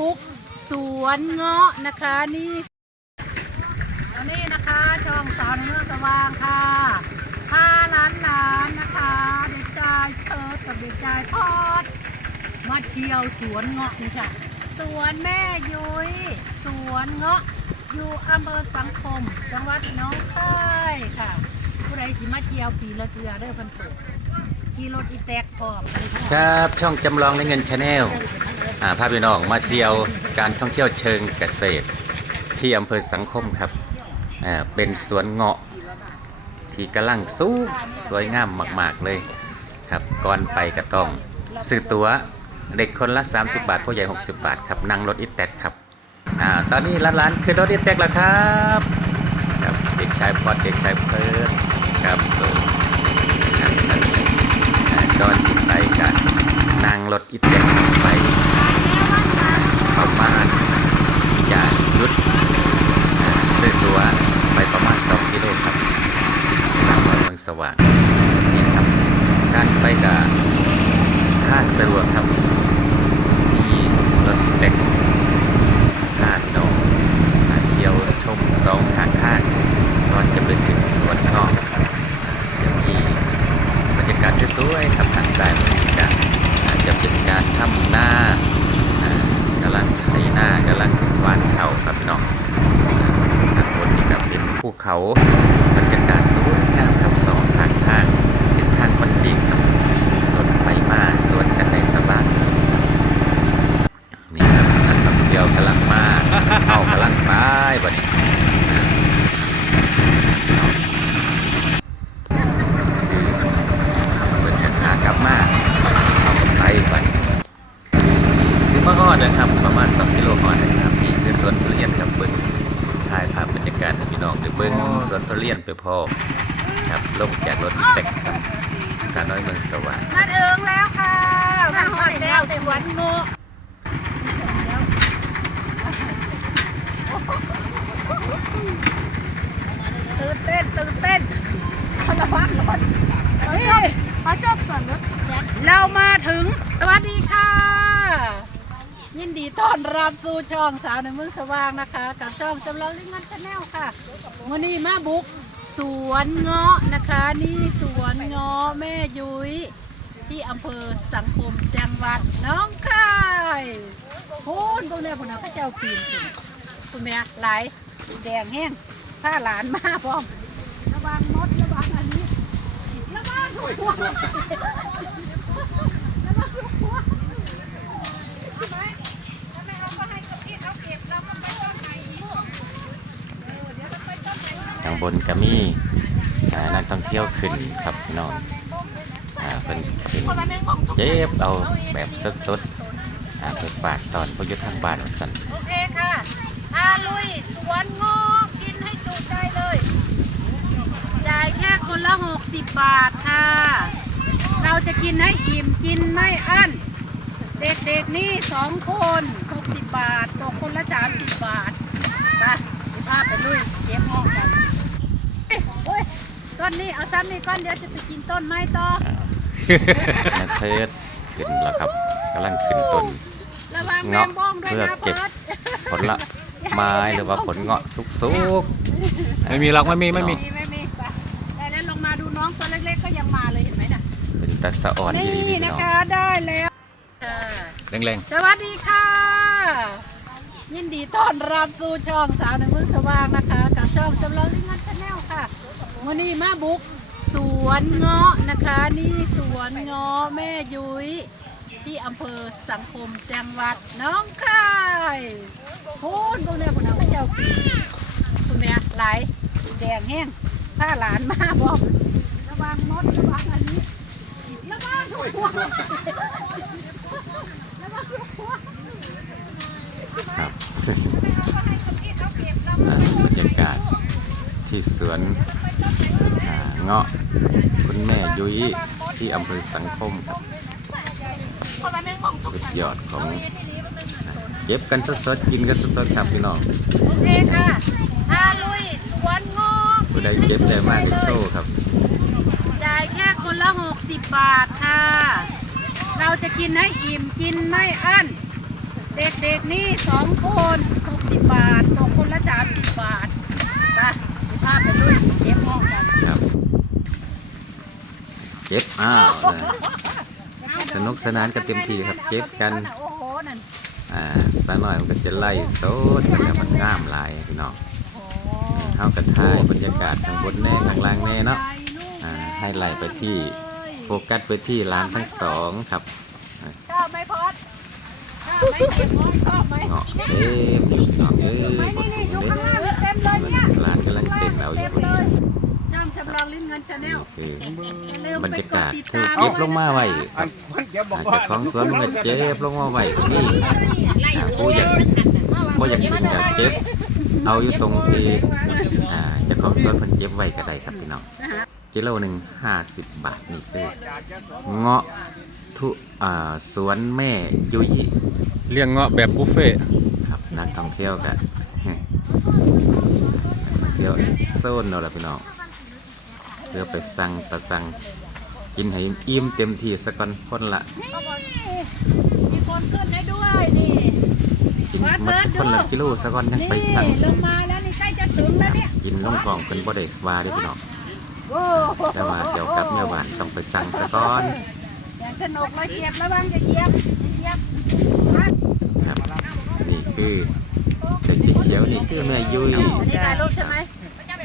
บุกสวนเงาะนะคะนี่อันนี้นะคะช่องสาวในเมืองสว่างค่ะพาหลานหลานนะคะเด็กชายเพิร์ดกับเด็กชายพอดมาเที่ยวสวนเงาะนี่ค่ะ สวนแม่ยุ้ยสวนเงาะอยู่อำเภอสังคม จังหวัดหน้องคายค่ะ ผู้ใดสิมาเที่ยวปีละเทือเด้อเพิ่นเปิดขี่รถอีแตกพร้อมเลยค่ะ ครับ ช่องจำลองในเงินชาแนล พาพี่น้องมาเที่ยวการท่องเที่ยวเชิงเกษตร ที่อำเภอสังคมครับเป็นสวนเงาะที่กำลังสูงสวยงามมาก ๆ เลยครับก่อนไปก็ต้องซื้อตั๋วเด็กคนละ 30 บาทผู้ใหญ่ 60 บาทครับนั่งรถอีแตกครับอ่าตอนนี้ร้านๆคือรถอีแตกแล้วครับครับเด็กชายพอดเด็กชายเพิร์ดครับเออครับครับตอนไปกันนั่งรถอีแตกไปประมาณจากยุทธอ่าซื้อตั๋วไปประมาณ 2 กิโลครับทางเมืองสว่างนี่ครับการไปกับท่าสะดวกครับมีรถเด็ก ลาดดอกมาเที่ยวชมสองข้างข้างก่อนจะไปถึงสวนเงาะจะมีบรรยากาศสวยๆครับทางซ้ายบรรยากาศอาจจะเป็นการทำหน้าอ่ากำลังไถหน้ากำลังหวานเขาครับพี่น้องทางบนนี่ครับเป็นภูเขาบรรยากาศสวยงามครับสองข้างข้างเป็นทางคนดินครับรถไฟมาสวนกันในสบาย นี่ครับนักท่องเที่ยวกำลังมา เอากำลังไปบัดนี้บรรยากาศกลับมาเอาไปบัดถึงมาฮอด นะครับ ประมาณ2กิโลฮอดนะครับนี่คือสวนทุเรียนครับเบิ้งถ่ายภาพบรรยากาศให้พี่น้องได้เบิ้งสวนทุเรียนไปพอครับลงจากรถแท็กครับการน้อยเมืองสว่างมาถึงแล้วค่ะมาหอดแล้วสวนโงะตื่นเต้นตื่นเต้นระวังรถเขาชอบเขาชอบสวนรถแจ็คเรามาถึงสวัสดีค่ะ ยินดีต้อนรับสู่ช่องสาวในเมืองสว่างนะคะ กับช่องจำลองลิงมันชาแนลค่ะวันนี้มาบุกสวนเงาะนะคะ นี่สวนเงาะแม่ยุ้ยที่อำเภอสังคมจังหวัดน้องคายพูนพวกเนี่ยพวกนั้นเขาเจ้าปีนขึ้นคุณแม่หลายแดงแห้งผ้าหลานมาพร้อมระวังมดระวังอันนี้ระวังหัวระวังหัวางบนก็มีอ่านักท่องเที่ยวขึ้นครับพี่น้องเป็นขึ้นเจ็บเอาแบบสดๆอ่าไปฝากตอนพยุทธทางบ้านสันโอเคค่ะอาลุยสวนงอกกินให้จุใจเลยจ่ายแค่คนละ60บาทค่ะ เราจะกินให้อิ่มกินไม่อั้นเด็กๆนี่สองคน60บาทตกคนละ30บาทไปพาไปลุยเก็บห้อกัน ต้นนี้เอาซ้ำนี่ก้อนเดี๋ยวจะไปกินต้นไม้ต่อนักเทศขึ้นแล้วครับกำลังขึ้นต้น ระวังแมเงาะงบ้องด้วยเพื่อนะเก็บเบิร์ดผลละไม้หรือว่าผลเงาะสุกไม่มีหรอกไม่มีไม่มีไม่ไม่ไม่ไปได้แล้วลงมาดูน้องตัวเล็กๆก็ยังมาเลยเห็นไหมน่ะๆเป็นตะสะอ่อนนี่ดีๆพี่น้นะองคะได้แล้วค่ะแรงสวัสดีค่ะ ยินดีต้อนรับสู่ช่องสาวในเมืองสว่างนะคะกับช่องจำลองลิงมันชาแนลค่ะ วันนี้มาบุกสวนเงาะนะคะ นี่สวนเงาะแม่ยุ้ยที่อำเภอสังคมจังหวัดน้องคายพูนพวกเนี่ยพวกนั้นเขาเจ้าปีคุณแม่หลแดงแห้งผ้าหลานมาบอกระวังมดระวังอันนี้ระวังหัวระวังหัวครับบรรยากาศที่สวน อ่าเงาะคุณแม่ยุ้ยที่อำเภอสังคมครับ สุดยอดของอ่าเก็บกันสดๆกินกันสดๆครับพี่น้องโอเคค่ะอาลุยสวนงอกผู้ใดเก็บได้มากก็โชว์ครับ จ่ายแค่คนละ 60 บาทค่ะ เราจะกินให้อิ่มกินไม่อั้นเเด็กๆนี่สองคนหกสิบบาทตกคนละสามสิบบาทไปดูภาพไปด้วยเก็บ ห้องกันครับเก็บอ้าวสนุกสนานกันเต็มที่ครับเก็บกัน โอ้โหนั่นอ่าสักหน่อยมันก็จะไล่โซดมันก็มันงามหลายพี่น้องโอ้เท่ากันท้ายบรรยากาศทางบนแน่ทางล่างแน่เนาะอ่าให้ไล่ไปที่โฟกัสไปที่ร้านทั้งสองครับชอบไหมพอดชอบไหมเก็บห้องชอบไหมเงาะเต็มอยู่พี่น้องเอ้ยไม่บ่นี่สูนี่งอยู่เลยข้างล่างเต็มเลยเนี่ยร้านกำลังเต้นเอาอยู่พอดีจ้ำจำลองลิ้นเงินชาแนลคือบรรยากาศคือเก็บลงมาไว้ครับอาจจะของสวนมันก็เก็บลงมาไว้ตรงนี้อ่าผู้อยากผู้อยากกินอยากเก็บเอาอยู่ตรงที่อ่าเจะของสวนเพิ่นเก็บไว้ก็ได้ครับพี่น้องกิโลหนึ่งห้าสิบบาทนี่คือเงาะทุอ่าสวนแม่ยุยเลี้ยงเงาะแบบบุฟเฟ่ต์ครับนักท่องเที่ยวกันนัก ท่องเที่ยวโซนเราละพี่น้องเพื่อไปสั่งตะสั่งกินให้อิ่มเต็มที่สักก่อนคนละมีคนขึ้นให้ด้วยนี่กินหมัดคนละกิโลสักก่อนยังไปสั่งนี่ลงมาแล้วนี่ใกล้จะถึงแล้วเนี่ยกินลงกล่องเป็นบ่ได้ว่าเด้อพี่น้องโอ้โหแต่ว่าเกี่ยวกับเนื้อหวานต้องไปสั่งสักก่อนอย่างสนุกเลยเจี๊ยบระวังจะเจี๊ยบเจี๊ยบครับนี่คือ เส้นเขียวๆนี่คือแม่ยุ้ยนี่ถ่ายรูปใช่ไหม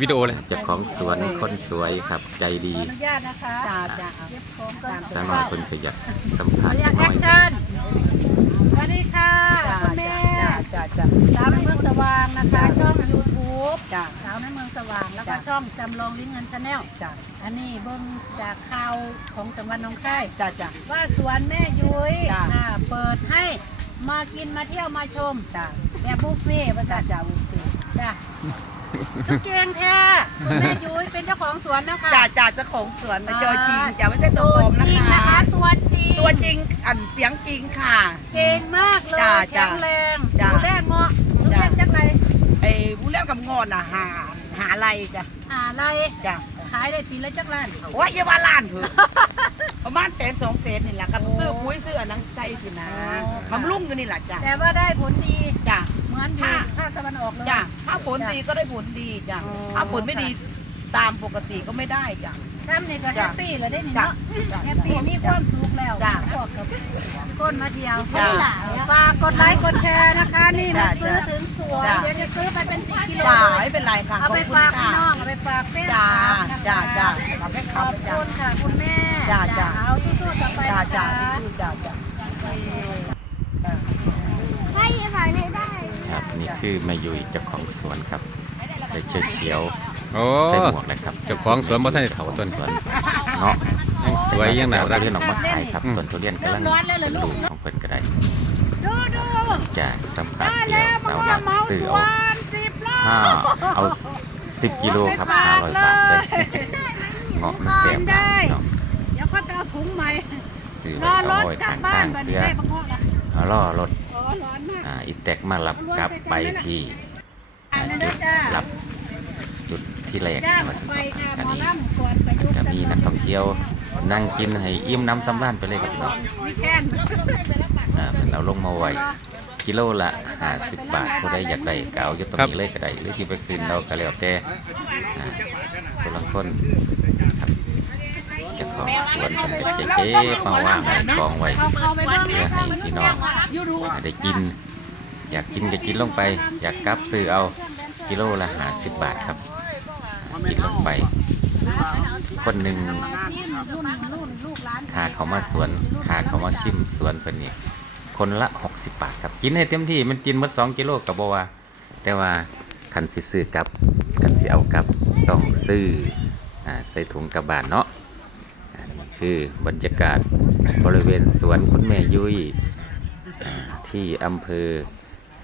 วิดีโอเลยเจ้าของสวนคนสวยครับใจดีขออนุญาตนะคะจ้าจ้าเก็บของก่อนสาวน้อยคนขยันสัมขอผัอสนุญาตน้แออยคชั่นสวัสดีค่ะคุณแม่จ้าจ้าสาวในเมืองสว่างนะคะช่อง YouTube จ้าสาวในเมืองสว่างแล้วก็จ้ะช่องจำลองลิ้นเงินชาแนลจ้าอันนี้เบิ่งจากข่าวของจังหวัดหนองคาย จ้าจ้า ว่าสวนแม่ยุ้ยจ้ะ อ่าเปิดให้มากินมาเที่ยวมาชมจ้า แบบบุฟเฟ่ต์ภาษาจ้าจ้าโอเคจ้ะคือเก่งแท้แม่ยุ้ยเป็นเจ้าของสวนนะคะจ้าจ้าเจ้าของสวนนะจอยจริงจ้าไม่ใช่ตัวปลอมจริงนะนะคะคะ ตัวจริงตัวจริงอันเสียงจริงค่ะ เก่งมากเลยจ้ะแข็งแรงจ้ะดูแลเงาะดูแลจ้ะจังไรไอ้ผู้เล่นกับงอนอะหาหาอะไรจ้ะหาอะไร จ้าขายได้ปีละจักรล้านว่าเยาวาล้านเถอะ ประมาณแสนสองแสนนี่แหละกับซื้อปุ๋ยซื้ออันนั้นใจสินะบำรุงกันนี่แหละจ้าแต่ว่าได้ผลดีจ้าเหมือนอยู่ค่ะภาคตะวันออกเลยจ้าถ้าผลดีก็ได้ผลดีจ้าอ๋อถ้าผลไม่ดีตามปกติก็ไม่ได้จ้าน้ำนี่ก็แฮจ้ะปปี้เลยได้นี่จ้ะเนาะจ้ะแฮปปี้มีความสุขแล้วจ้ะพวกกับก้นมาเดียวจ้ะฝากกดไลค์กดแชร์นะคะ นี่มาจ้ะซื้อจ้ะถึงสวนจ้ะเดี๋ยวจะซื้อไปเป็นสิบกิโลจ้าเลยไม่เป็นไรค่ะเอาไปขบคุณฝากพี่ค่ะน้องเอาไปฝากแม่จ้าสาวนะคะจ้าจ้าทำให้ขเขาอบจ้าคุณค่ะคุณแม่ จ้ะจ้ะเอาสู้ๆต่อไปจ้านะจ้าคะสู้จ้าจ้าให้ถ่ายไม่ได้ครับนี่คือแม่ยุ้ยเจ้าของสวนครับใส่เสื้อเขียวโอ้ใส่หมวกเลยครับเจ้าของสวนบ่ทันได้เฒ่าต้นสวนเงาะสวยยังน่ารักเรียนออกมาขายครับต้นทุเรียนกำลังเป็นลูกของเพิ่นก็ได้ดูดูจะสัมผัสได้เดียแล้ววสาวมันหลัจะกเหมาซื้อสเอาวนสิบล้อห้าเอาสิบกิโลครับห้าร้อยบาทเลยเงาะมันแสบหลายเนาะ ถุงใหม่ซื้อรไว้อรเอาถไว้กลัทาบงบ้าข้านงบัดเพื่นี้อได้บังเงาะละเอาล่อรถโอ้ร้อนมากอ่าอีแตกมารับกลับไปที่อัอ่านนั้นจุนะดจ้ารับจุดที่แรกจ้ามาสิไปค่ะหอันมอนี้ลำก่อนประยุกต์จะมีนักท่องเที่ยวนั่งกินให้อิ่มน้ำสำราญไปเลยครับพี่น้องมีแค่นอ่าเพิ่นเอาลงมาไว้กิโลละ50บาทผู้ใดอยากได้ก็เอาอยู่ตรงนี้เลยก็ได้หรือที่ไปคืนเราก็แล้วแต่อ่าคนละคนครับเจ้า ของสวนเพิ่นก็จะเบมาว่างให้กองไว้เอาเข้าไปเบิ่งเพื่อให้พี่น้องได้กิน อยากกินก็กินลงไป อยากกลับซื้อเอากิโลละ50บบาทครับ กินลงไป คนหนึ่งรุ่นรุ่นลูกหลาเขามาสวนค่าเขามาชิมสวนเพิ่นนี่คนละ 60 บาทครับกินให้เต็มที่มันกินหมด2กิโลกับบ่ว่าแต่ว่าคันสิซื้อกับคันสิเอากับต้องซื้ออ่าใส่ถุงกับบานเนาะ คือบรรยากาศบริเวณสวนคุณแม่ยุ้ยที่อำเภอ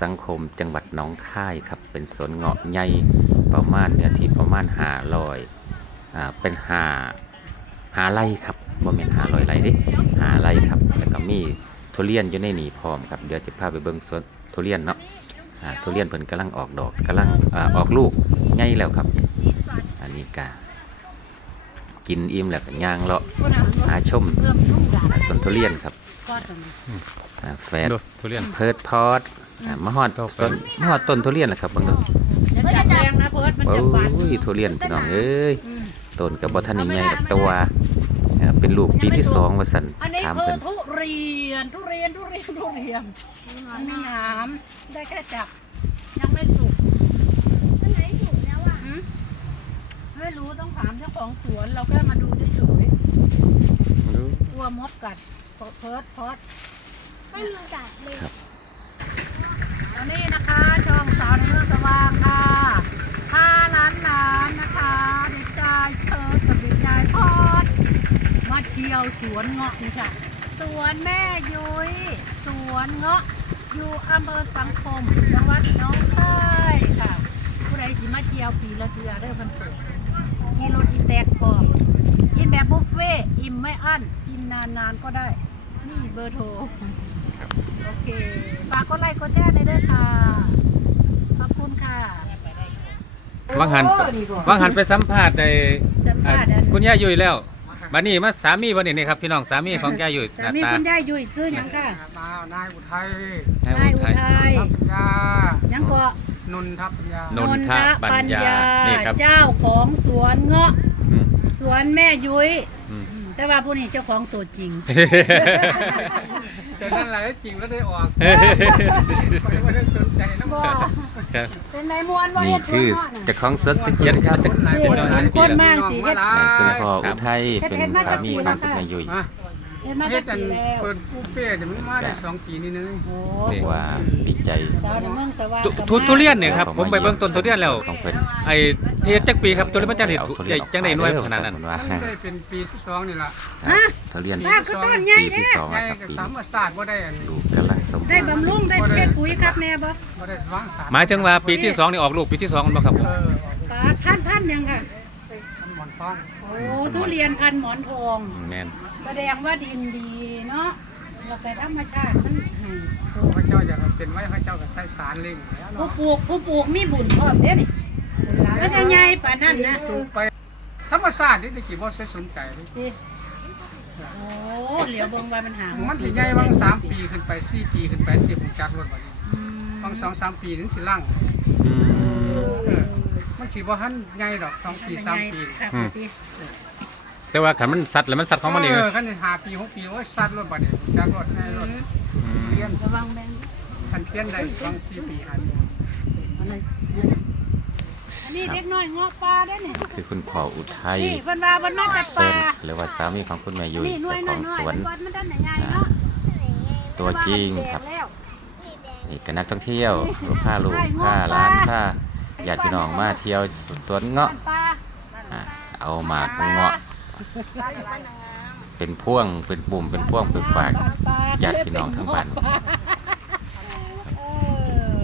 สังคมจังหวัดหนองคายครับ เป็นสวนเงาะใหญ่ประมาณเนื้อที่ประมาณหาลอยอ่าเป็นหาหาไร่ครับบ่แม่นหาลอยไร่เด้หาไร่ครับแล้วก็มีทุเรียนอยู่ในนี่พร้อมครับเดี๋ยวจะพาไปเบิ่งสวนทุเรียนเนาะอ่าทุเรียนเพิ่นกำลังออกดอกกำลังอ่าออกลูกใหญ่แล้วครับ อันนี้กา กินอิ่มแล้วก็ย่างเลาะหาชมเริ่มรุ่งด่านต้นทุเรียนครับก็ตรงนี้อ่าแฟดดูทุเรียนเพิร์ดพอดอ่ามาฮอดต้นมาฮอดต้นทุเรียนแหละครับเบิ่งดูอย่าจับแรงนะเพิร์ดมันโอ้จะบาดยทุเรียนพี่น้องเอ้ยอืมต้นกับบ่ทันได้ใหญ่กับตัวอ่าเป็นลูกปีที่สองว่าซั่นอันนี้ถามคือเพิ่นทุเรียนทุเรียนทุเรียนทุเรียนมันมีหนามได้แค่จับยังไม่สุก อันไหนถูกแล้วอะ หืม ไม่รู้ต้องถามเจ้าของสวนเราแค่มาดูเฉยดูๆกลัวมดกัดเพิร์ดเพิร์ดเพิร์ดไม่มีกัดเลยอันนี้นะคะช่องสาวในเมืองสว่างค่ะห้าล้านล้านนะคะเด็กชายเพิร์ดกับเด็กชายพอดมาเที่ยวสวนเงาะนี่ค่ะสวนแม่ยุ้ยสวนเงาะอยู่อำเภอสังคมจังหวัดหน้องคายค่ะ ผู้ใดสิมาเที่ยวปีละเทือเด้อเพิ่นเปิด ขี่รถอีแตกพร้อมกินแบบบุฟเฟ่ต์อิ่มไม่อั้นกินนานๆก็ได้ นี่เบอร์โทรโอเค ฝากกดไลค์กดแชร์ในอยเด้อค่ะ ขอบคุณค่ะว่างหันโอ้ดีกว่าว่างหันไปสัมภาษณ์ในสัมภาษณ์อันคุณย่ายุ้ยแล้วบัดนี้มาสามีวันนี้นี่ครับพี่น้องสามีของย่ายุ้ยหสาน้ามีตาคุณยายยุ้ยซื้อหยังค่ะมานายอุทัยให้นายอุอุทัยทัยทัพยายังเกาะ นนทัพยานนทปัญญานี่ครับ เจ้าของสวนเงาะ อืมสวนแม่ยุ้ย อืม แต่ว่าผู้นี้เจ้าของตัวจริง แต่นั่นแหละจริงแล้วได้ออกเฮ้ยไม่ได้สนใจนะบ่ครับ เป็นนายมวนว่านี่เฮ็ดสวคืนอเงาะน่ะเจ้าของสวนตะเกียนครับคนหลายนี่คนเห็นคนมากสิเฮ็ด คุณพ่ออุทัยเฮ็ดเป็นเฮ็ดมาสามีจากของปีคุณละแม่ยุ้ย มา เฮ็ดมาเฮ็ตั้ดงอันปีแล้วเปิดบุฟเฟ่ต์เดี๋ยวมันมาได้สองปีนี่นึง โอ้บอกว่าดีใจ สาวในเมืองสว่างทุกับทุทุเรียนเนี่ยครับผมไปเบิ่งต้นทุเรียนแล้วของเพิ่นไอ้เทียจักปีครับตัวนี้มันจังได้เอาทุทุใหเรียญ่นออกจังได้หน่วยขนาดนั้นเพิ่ว่ามันได้เป็นปีที่สองนี่ละทุเรียนป้าคือต้นใหญ่ปีที่แท้สองใหญ่นะครับกับปีสามศาสตร์ว่าได้อันลูกกำลังสมบูได้รณ์บำรุงได้เพชรปุ๋ยครับแน่บ่ว่าได้วางสารหมายถึงว่าปีที่สองนี่ออกลูกปีที่สองมันบ่ครับผมเออปลาพันพันยังค่ะมันหมอน ทองโอ้ทุเรียนพันหมอนทองแม่นแสดงว่าดินดีเนาะเราไปธรรมชาติมันให้พระเจ้าอยากให้เป็นไว้พระเจ้าก็ใช้สารเล่งแล้วผู้เนาะปลูกผู้ปลูกมีบุญพร้อมเด้นี่มันจะใหญ่ปานนั้นนะปลูกไปธรรมศาสตร์นี่ตะกี้บ่ใช้สนใจเลยดิโอ้เหลียวเบิ่งว่ามันหามันสิใหญ่บางสามปีขึ้นไปสี่ปีขึ้นไปที่ผมจักรถบัดนี้อืมบางสองสามปีนึงสิล่างอืมเออ มันสิบ่ทันใหญ่ดอกสองปีสามปีค่ะอืม พี่แต่ว่าขันมันสัตว์แล้วมันสัตว์ของมันเองเออคันสิห้าปีหกปีโอ้ยสัตว์รถบัดนี้จักรถให้รถเพี้ยนระวังแบงคันเพี้ยนได้บางสี่ปีห้าปีอะไรอันนี้เด็กน้อยงอกปลาได้นี่คือคุณพ่ออุทัยนี่เพิ่นว่าเพิ่นมาจากปเพิ่ลานหรือว่าสามีของคุณแม่ยุ้ยนี่หน่วเจ้ายขน้อองยน้อยสวนมันมันด้านไหนใหญ่เนาะตัวจริงครับแล้วนี่ก็นักท่องเที่ยวพาลูกพาหลานพา ญาติพี่น้องมาเที่ยวสวนเงาะปลาอะเอาหมากเงาะ เป็นพ่วงเป็นปุ่มเป็นพ่วงไปฝากปลาญาติพี่น้องทั้งบ้านเออ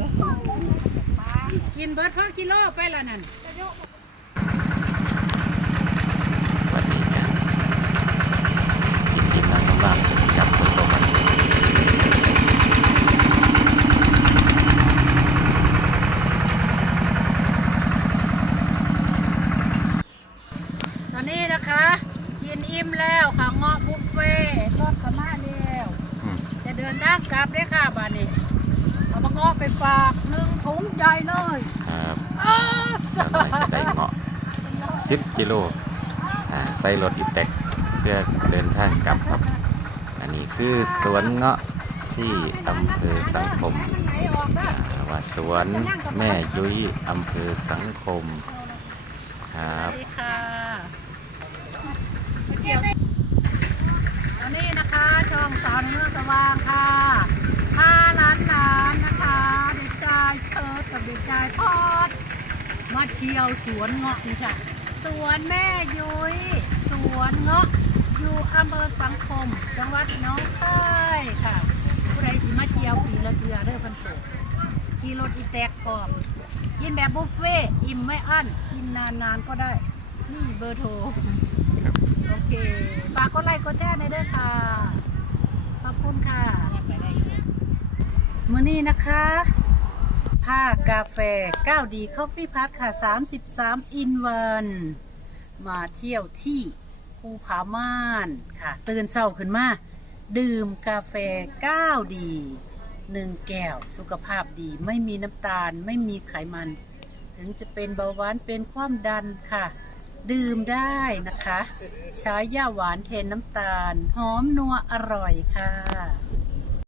กินเบิร์ดเพิ่มกิโลไปละนั่นวันนี้กันกินกินน้ำสำราญกับคนโตกัน ตอนนี้นะคะ กินอิ่มแล้วค่ะเงาะบุฟเฟ่ต์ทอดขม่าแล้ว อืม จะเดินทางกลับได้ค่ะบ้านนี้เอามาเงาะไปฝากหนึ่งถุงใหญ่เลย ครับอ้าสำหรับจะได้เงาะ10กิโลอ่าใส่รถอีแตกเพื่อเดินทางกลับครับ อันนี้คือสวนเงาะที่อำเภอสังคมไหนออกได้อ่าว่าสวนแม่ยุ้ยอำเภอสังคมครัสวับสดีค่ะตอนนี้นะคะช่องสาวในเมืองสว่างค่ะห้าล้านล้านนะคะเด็กชายเพิร์ดกับเด็กชายพอด มาเที่ยวสวนเงาะนี่ค่ะสวนแม่ยุ้ยสวนเงาะอยู่อำเภอสังคม จังหวัดหน้องคายค่ะผู้ใดสิมาเที่ยวปีละเทือเด้อเพิ่นเปิดขี่รถอีแตกพร้อมกินแบบบุฟเฟ่ต์อิ่มไม่อั้นกินนานๆก็ได้ นี่เบอร์โทร โอเค ฝากกดไลค์กดแชร์ในอยเด้อค่ะ ขอบคุณค่ะ มื้อนี้นะคะ ผ้ากาแฟ9ดีคอฟฟี่พัทค่ะ 33อินวันมาเที่ยวที่ภูผาม่านค่ะ ตื่นเช้าขึ้นมา ดื่มกาแฟก้าวดีหนึ่งแก้วสุขภาพดี ไม่มีน้ำตาลไม่มีไขมัน ถึงจะเป็นเบาหวานเป็นความดันค่ะ ดื่มได้นะคะ ใช้ย่าหวานแทนน้ำตาล หอมนัวอร่อยค่ะ